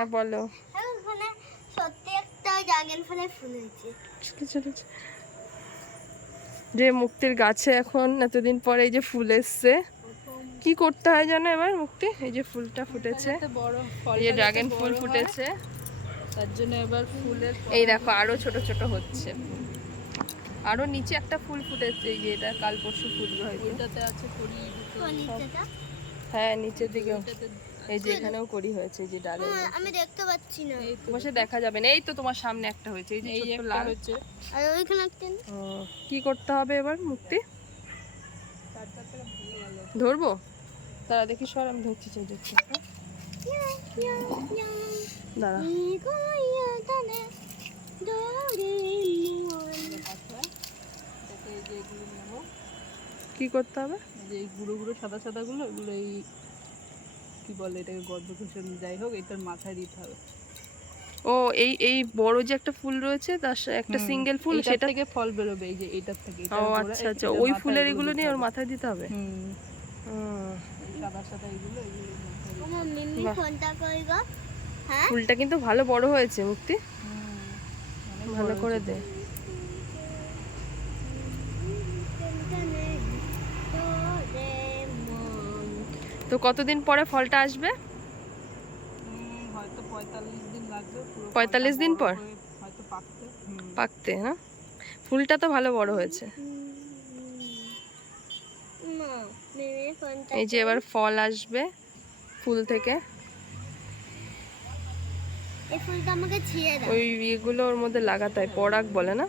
হ্যাঁ বলো। সত্যি একটা ড্রাগন ফলের ফুল হয়েছে। চলো, চলো, চলো। যে মুক্তির গাছে এখন এতদিন পরে এই যে ফুল এসছে কি করতে হয় জানো এবার মুক্তি? এই যে ফুলটা ফুটেছে। বড় এই যে ড্রাগন ফুল ফুটেছে। তার জন্য এবার ফুলের এই দেখো আরও ছোট ছোট হচ্ছে। আরও নিচে একটা ফুল ফুটেছে এই যে এটা কাল পরশু ফুটবে হয়তো। ফুলটাতে আছে কুড়ি হ্যাঁ নিচের এটাতে এই যে এখানেও করি হয়েছে যে ডালে আমি দেখতে পাচ্ছি না। এই তো বসে দেখা যাবে না এই তো তোমার সামনে একটা হয়েছে এই যে একটা লাল। হচ্ছে আর ওইখানে একটা কি করতে হবে এবার মুক্তি? ধরবো? তারা দেখি সর আমি ধরছি চাই দেখছি দাঁড়া। কি করতে হবে? যে গুঁড়ো গুঁড়ো সাদা সাদা গুলো এগুলো এই কি বলে এটাকে গর্ভ যাই হোক এটার মাথায় দিতে হবে। ও এই এই বড় যে একটা ফুল রয়েছে তার একটা সিঙ্গেল ফুল সেটা থেকে ফল বেরোবে এই যে এটার থেকে। ও আচ্ছা আচ্ছা ওই ফুলের এগুলো নিয়ে ওর মাথায় দিতে হবে? হুম। সাদা সাদা এগুলো হ্যাঁ? ফুলটা কিন্তু ভালো বড় হয়েছে মুক্তি। ভালো করে। দে। তো কতদিন পরে ফলটা আসবে? পঁয়তাল্লিশ দিন লাগবে পুরো 45 ফলটা দিন বড় পর? হয়তো পাকতে হ্যাঁ ফুলটা তো ভালো বড় হয়েছে। এই যে এবার ফল আসবে ফুল থেকে। ওই ইয়েগুলো ওর মধ্যে লাগাতে হয় পরাগ বলে না?